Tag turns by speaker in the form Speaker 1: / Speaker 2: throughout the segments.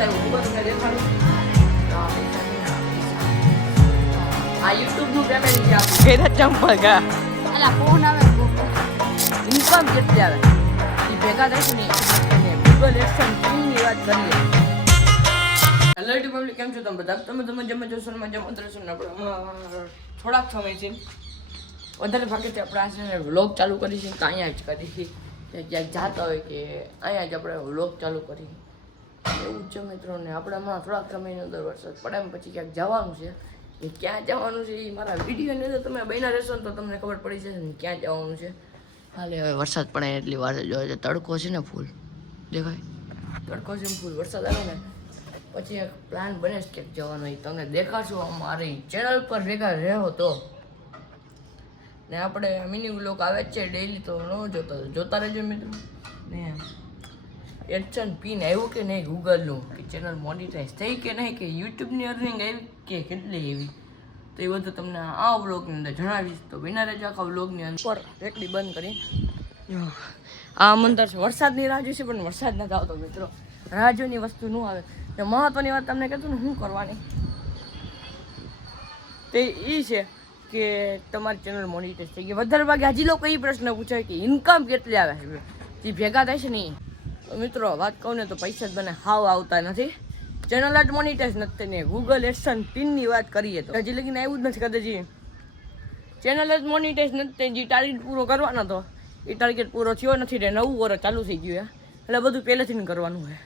Speaker 1: ખબર તમને દેખાડું તો આ યુટ્યુબનું પેમેન્ટ છે આપણું ઘેર જ ચંપલ ગા
Speaker 2: અલા ફોન આવે.
Speaker 1: ઇન્કમ કેટલી આવે એ ભેગા થશે ને અને ગૂગલ એક્શન ટીમની વાત કરીએ હેલો યુટ્યુબ પબ્લિક કેમ છો તમે બધા? તમે તમે જમે જોશો ને મજા મંત્ર છો ને આપણે થોડાક સમયથી વધારે ભાગે તે આપણે આ વ્લોગ ચાલુ કરી છે તો અહીંયા જ કરી છે કે ક્યાંક જાતા હોય કે અહીંયા જ આપણે વ્લોગ ચાલુ કરી એવું જ છે મિત્રો ને આપણે હમણાં થોડાક સમયની અંદર વરસાદ પડે એમ પછી ક્યાંક જવાનું છે. એ ક્યાં જવાનું છે એ મારા વિડીયોની અંદર તમે બન્યા રહેશો ને તો તમને ખબર પડી જશે ને ક્યાં જવાનું છે. હાલે હવે વરસાદ પડે એટલી વાર જોઈએ છે તડકો છે ને ફૂલ. દેખાય? તડકો છે ને ફૂલ વરસાદ આવે ને પછી એક પ્લાન બને છે ક્યાંક જવાનો એ તમને દેખાશો અમારી ચેનલ પર ભેગા રહ્યો તો. ને આપણે મિની બ્લોક આવે જ છે ડેઈલી તો ન જોતા જોતા રહેજો મિત્રો. ને એક્શન પિન આવ્યું કે નહીં ગૂગલનું કે ચેનલ મોનિટાઈઝ થઈ કે નહીં? કે યુટ્યુબની અર્નિંગ આવી કે કેટલી એવી તો એ બધું તમને આ વ્લોગની અંદર જણાવીશ. તો વિના રહેજો આખા વ્લોગની અંદર. એટલી બંધ કરી. આ મંદર છે. વરસાદની રાહ જોઈશે પણ વરસાદ નથી આવતો મિત્રો. રાહ જોઈની વસ્તુ ન આવે. ને મહત્વની વાત તમને કહેતું ને શું કરવાની? તે એ છે કે તમારી ચેનલ મોનિટાઈઝ થઈ ગઈ. વધારે ભાગે હજી લોકો એ પ્રશ્ન પૂછાય કે ઇન્કમ કેટલી આવે? છે જે ભેગા થાય છે ને મિત્રો, વાત કહું ને તો પૈસા જ મને હાવ આવતા નથી. ચેનલ આટ મોનિટાઈઝ નથી ને ગૂગલ એક્શન પિનની વાત કરીએ તો. હજી લગીને આવ્યું જ નથી કદાચ. ચેનલ જ મોનિટાઈઝ નથી જે ટાર્ગેટ પૂરો કરવાનો હતો, એ ટાર્ગેટ પૂરો થયો નથી ને નવું વર્ષ ચાલુ થઈ ગયું એટલે બધું પહેલેથી કરવાનું છે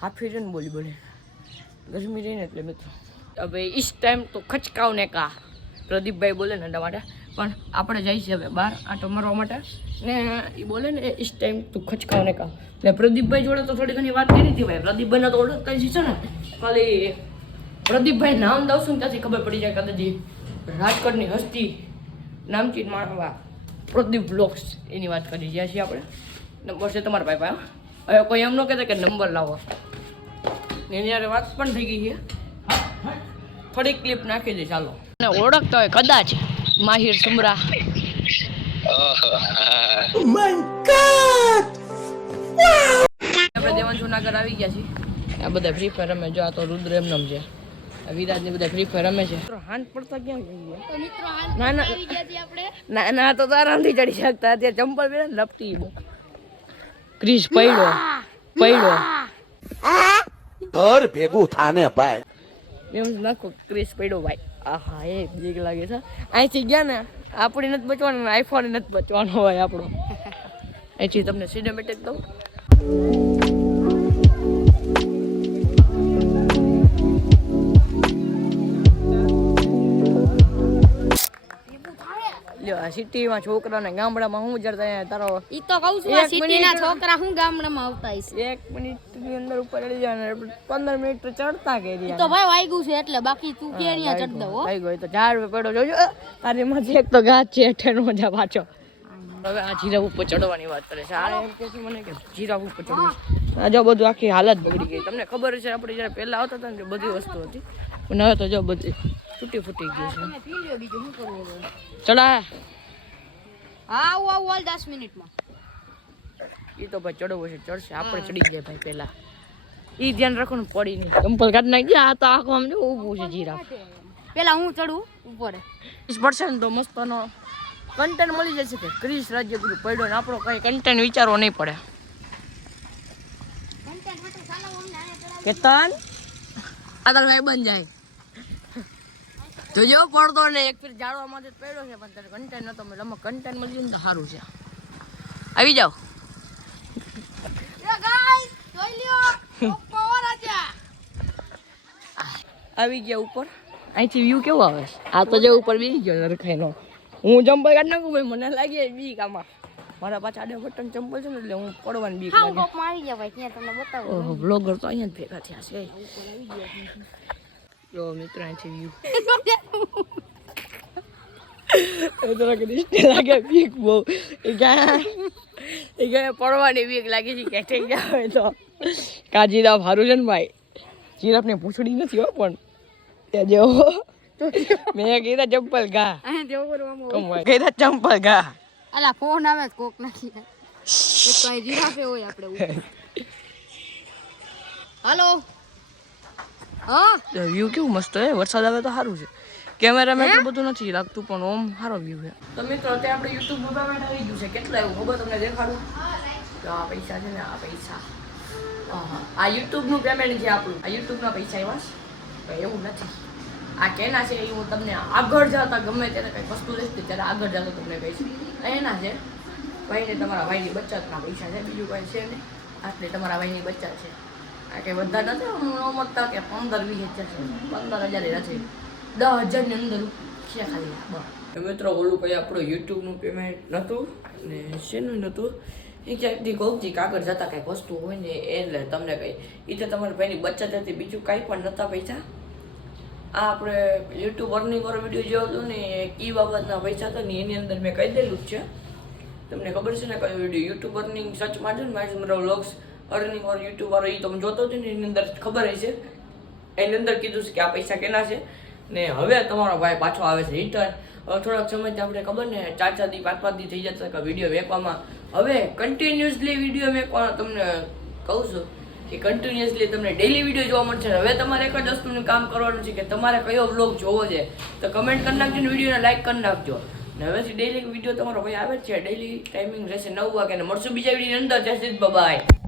Speaker 1: હાફી રહીને બોલી બોલી. ગરમી રહીને એટલે મિત્રો. હવે ઈસ ટાઈમ તો ખચકાવ ને કા. પ્રદીપભાઈ બોલે ને એના માટે. પણ આપણે જઈ છીએ હવે બહાર આટો મારવા માટે. ને એ બોલે ને ઇસ ટાઈમ તું ખચકાવને કા. એટલે પ્રદીપભાઈ જોડે તો થોડી ઘણી વાત કરી હતી ભાઈ. પ્રદીપભાઈને તો ઓળખ જ છે ને, ખાલી પ્રદીપભાઈ નામ દઉં છું ત્યાંથી ખબર પડી જાય કદાચ રાજકોટની હસ્તી નામચીન માણવા પ્રદીપ બ્લોક્સ એની વાત કરી જ્યાં છીએ આપણે. નંબર છે તમારા ભાઈ પાસે હવે કોઈ એમ ન કહેતા કે નંબર લાવો. એની હારે વાત પણ થઈ ગઈ છે. થોડી ક્લિપ નાખી દે ચાલો ઓળખતા હોય કદાચ માહિર સુમરા. આપણે દેવાન જુનાગઢ આવી ગયા છીએ. આ બધા ફ્રી ફાયર રમે જો આ તો રુદ્ર એમનમ છે. આ વિરાજ ને બધા ફ્રી ફાયર રમે છે. હાથ પડતા ક્યાં ગઈ ગયા
Speaker 2: તો મિત્રો હાલ
Speaker 1: ના ના.
Speaker 2: આવી ગયા છીએ આપણે.
Speaker 1: ના ના તો તારા નથી ચડી શકતા. અત્યારે ચંપલ પહેરે ને લપટી ક્રિશ પડ્યો પડ્યો.
Speaker 3: ઘર ભેગું થાને ભાઈ.
Speaker 1: એમ નાખો ક્રિશ પડ્યો ભાઈ. આહા એ બીક લાગે છે. અહીંથી ગયા ને આપણે નથી બચવાનું આઈફોન નથી બચવાનો હોય આપણો. અહીંથી તમને સિનેમેટિક દઉં. આ સિટીમાં છોકરાને ગામડામાં હું જડતા તારો
Speaker 2: ઈ તો કહું છું સિટીના છોકરા હું ગામડામાં આવતા હશે
Speaker 1: એક મિનિટની અંદર ઉપર ચડી જાય ને પંદર મિનિટ તો ચડતા કે
Speaker 2: તો ભાઈ વાગ્યું છે એટલે બાકી તું કેણિયા ચડ દો
Speaker 1: ગયો તો ઝાડ પડો જોજો તારી માંથી એક તો ગાત છે હેઠળ મજા પાછો. હવે આ જીરા ઉપર ચડવાની વાત કરે છે. આ એમ કે છે મને કે જીરા ઉપર ચડવું આ જો બધું આખી હાલત બગડી ગઈ. તમને ખબર છે આપણે જ્યારે પહેલા આવતા હતા ને બધી વસ્તુ હતી. પણ હવે તો જો બધી તૂટી ફૂટી ગયું છે.
Speaker 2: તમે પી લ્યો બીજું શું કરવું હવે?
Speaker 1: ચડા
Speaker 2: હા આવું આવું હાલ દસ મિનિટમાં.
Speaker 1: એ તો ભાઈ ચડવું છે ચડશે. આપણે ચડી જાય ભાઈ પહેલા. એ ધ્યાન રાખવાનું પડી નહીં. ચંપલ કાઢ નાખી આ તો આખું આમ ઊભું છે જીરા
Speaker 2: પેલા હું ચડું ઉપર.
Speaker 1: પડશે ને તો મસ્તનો કન્ટેન્ટ મળી જશે કે ક્રિસ રાજ્યગુરુ પડ્યો ને આપણો કઈ કન્ટેન્ટ વિચારવો નહીં પડે. કેતન? આ તારો ભાઈ બન જાય. જોજો પડતો ને એક ફીર જાળવામાંથી જ પડ્યો છે પણ તને કન્ટેન નતો મળ્યો. અમે કન્ટેન્ટ મળી જાય ને તો સારું છે. આવી જાઓ. આવી ગયા ઉપર. અહીંથી વ્યૂ કેવો આવે? આ તો જે ઉપર બી ગયો નરખાઈનો. હું ચંપલ કાઢી નાખું ભાઈ મને લાગે બી કામાં મારા પાછા આડે બટન ચંપલ છે ને એટલે હું પડવાની બીક
Speaker 2: હા
Speaker 1: લાગે.
Speaker 2: કોક મારી ગયા ભાઈ ત્યાં તમને બતાવું.
Speaker 1: બ્લોગર તો અહીંયા જ ભેગા થયા છે. જો મિત્રો અહીંથી વ્યૂ તો કૃષ્ણ લાગે બીક બહુ એ ગયા એ ગયા પડવાની બીક લાગે છે કે થઈ ગયા હોય તો કા જીરાફ હારું છે ને ભાઈ જીરાફને પૂંછડી નથી હો પણ ત્યાં જેવો મેં કીધા ચંપલ ગા કીધા ચંપલ ગા
Speaker 2: અલા ફોન આવે કોક અહીં જીરાફે હોય આપણે. હાલો
Speaker 1: વ્યૂ કેવું મસ્ત હે? વરસાદ આવે તો સારું છે. કેમેરામાં એટલું બધું નથી લાગતું પણ ઓમ સારો વ્યૂ છે. તો મિત્રો અત્યારે આપણે યુટ્યુબ પેમેન્ટ આવી ગયું છે. કેટલા એવું ખબર તમને દેખાડું? તો આ પૈસા છે ને આ પૈસા. આ યુટ્યુબનું પેમેન્ટ છે આપણું. આ યુટ્યુબના પૈસા એવા છે. એવું નથી. આ કેના છે એ હું તમને આગળ જતા ગમે ત્યારે કંઈ વસ્તુ રહેશે ત્યારે આગળ જતા તમને કહીશ. એના છે. ભાઈને તમારા ભાઈની બચતના પૈસા છે. બીજું કંઈ છે ને આટલે તમારા ભાઈની બચત છે. કંઈ બધા નથી હું ન મતતા કે પંદર વીસ હજાર છે. પંદર હજાર એના નથી દસ હજારની અંદર છે ખાલી. મિત્રો, ઓલું કંઈ આપણું યુટ્યુબનું પેમેન્ટ નહોતું ને શેનું નહોતું? એ ક્યાંકથી કહું કાગળ જતા કંઈક વસ્તુ હોય ને એટલે તમને કંઈ એ તો તમારા ભાઈની બચત હતી, બીજું કાંઈ પણ નહોતા પૈસા. આ આપણે યુટ્યુબ અર્નિંગ વાળો વીડિયો જેવો હતો ને એ કી બાબતના પૈસા હતા ને એની અંદર મેં કહી દેલું જ છે. તમને ખબર છે ને કયો વીડિયો યુટ્યુબ અર્નિંગ સર્ચ મારજો ને મારી વ્લોગ્સ અર્નિંગ વાળો યુટ્યુબ વાળો એ તમે જોતો હતો ને એની અંદર ખબર હશે. એની અંદર કીધું છે કે આ પૈસા કેના છે? ને હવે તમારો ભાઈ પાછો આવે છે રિટર્ન થોડાક સમયથી આપણે ખબર ને ચાર ચાર દી પાંચ પાંચ દી થઈ જતા કે વીડિયો મેકવામાં હવે કન્ટિન્યુઅસલી વીડિયો મેકવાનો તમને કહું છું કે કન્ટિન્યુઅસલી તમને ડેલી વીડિયો જોવા મળશે હવે તમારે એક જ વસ્તુનું કામ કરવાનું છે કે તમારે કયો વ્લોગ જોવો છે. તો કમેન્ટ કરી નાખજો વિડીયોને લાઈક કરી નાખજો. ને હવેથી ડેલી વીડિયો તમારો ભાઈ આવે છે. ડેલી ટાઈમિંગ રહેશે નવ વાગે ને મળશું બીજા વિડીયોની અંદર. જય બાય